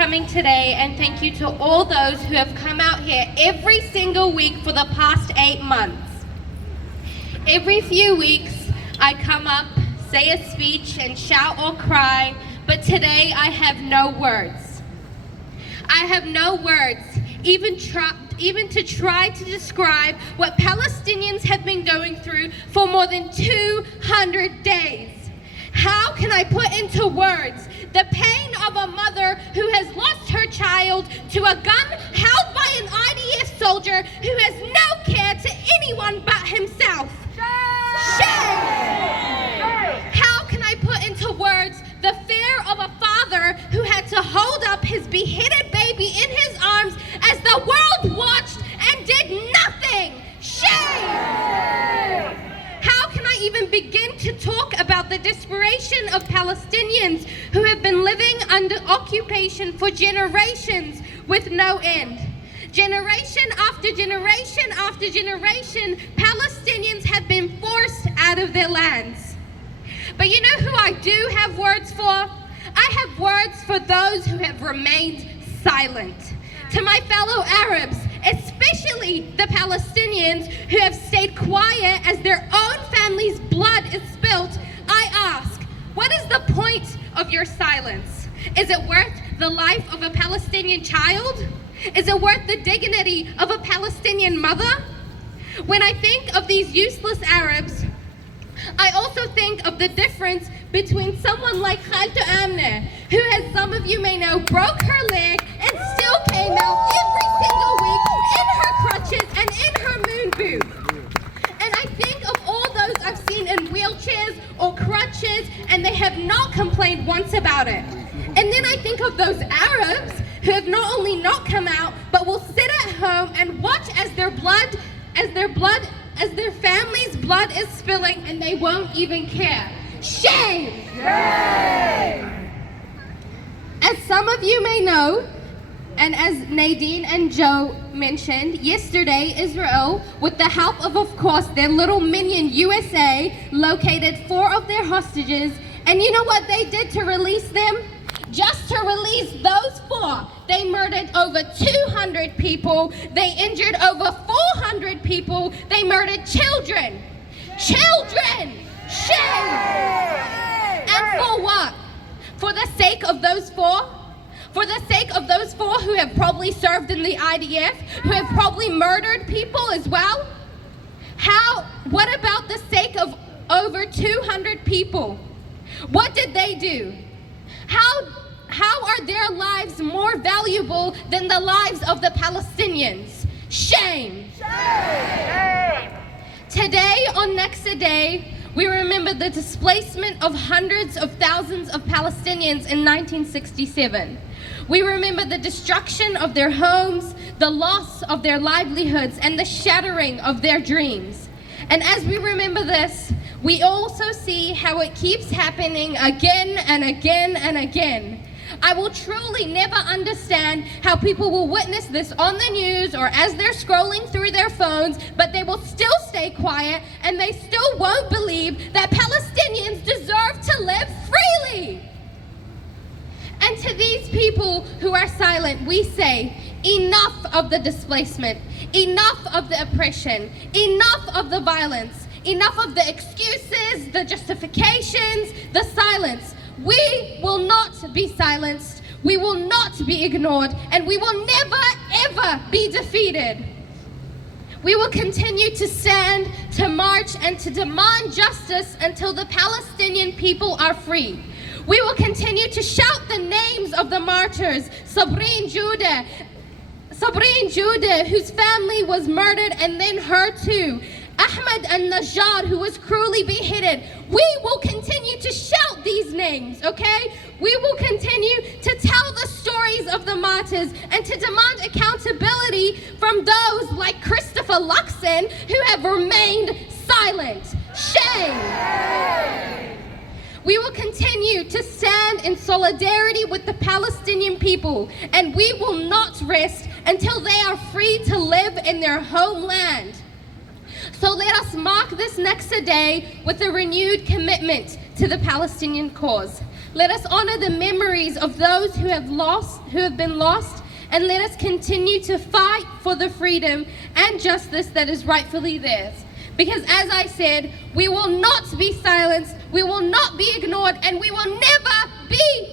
coming today, and thank you to all those who have come out here every single week for the past 8 months. Every few weeks, I come up, say a speech, and shout or cry, but today I have no words. I have no words, even to try to describe what Palestinians have been going through for more than 200 days. How can I put into words the pain of a mother who has lost her child to a gun held by an IDF soldier who has no care to anyone but himself? Shame! How can I put into words the fear of a father who had to hold up his beheaded baby in his arms as the world watched and did nothing? Shame! How can I even begin to talk about the desperation of Palestinians who have been living under occupation for generations with no end? Generation after generation after generation, Palestinians have been forced out of their lands. But you know who I do have words for? I have words for those who have remained silent. To my fellow Arabs, especially the Palestinians who have stayed quiet as their own family's blood is spilt, I ask, what is the point of your silence? Is it worth the life of a Palestinian child? Is it worth the dignity of a Palestinian mother? When I think of these useless Arabs, I also think of the difference between someone like Khalto Amne, who, as some of you may know, broke her leg and still came out every single week in her crutches and in her moon boot. And I think of all those I've seen in wheelchairs or crutches, and they have not complained once about it. And then I think of those Arabs who have not only not come out, but will sit at home and watch as their family's blood is spilling, and they won't even care. Shame! Shame! As some of you may know, and as Nadine and Joe mentioned, yesterday Israel, with the help of course, their little minion USA, located 4 of their hostages, and you know what they did to release them? Just to release those 4, they murdered over 200 people, they injured over 400 people, they murdered children. Children! Shame! And for what? For the sake of those 4? For the sake of those 4 who have probably served in the IDF, who have probably murdered people as well? What about the sake of over 200 people? What did they do? How are their lives more valuable than the lives of the Palestinians? Shame! Shame! Today on Naksa Day, we remember the displacement of hundreds of thousands of Palestinians in 1967. We remember the destruction of their homes, the loss of their livelihoods, and the shattering of their dreams. And as we remember this, we also see how it keeps happening again and again and again. I will truly never understand how people will witness this on the news or as they're scrolling through their phones, but they will still stay quiet and they still won't believe that Palestinians deserve to live freely. And to these people who are silent, we say, enough of the displacement, enough of the oppression, enough of the violence, enough of the excuses, the justifications, the silence. We will not be silenced, we will not be ignored, and we will never, ever be defeated. We will continue to stand, to march, and to demand justice until the Palestinian people are free. We will continue to shout the names of the martyrs, Sabrine Joda, whose family was murdered, and then her too. Ahmed al-Najjar, who was cruelly beheaded. We will continue to shout these names, okay? We will continue to tell the stories of the martyrs and to demand accountability from those like Christopher Luxon who have remained silent. Shame! We will continue to stand in solidarity with the Palestinian people, and we will not rest until they are free to live in their homeland. So let us mark this Naksa Day with a renewed commitment to the Palestinian cause. Let us honor the memories of those who have been lost, and let us continue to fight for the freedom and justice that is rightfully theirs. Because as I said, we will not be silenced, we will not be ignored, and we will never be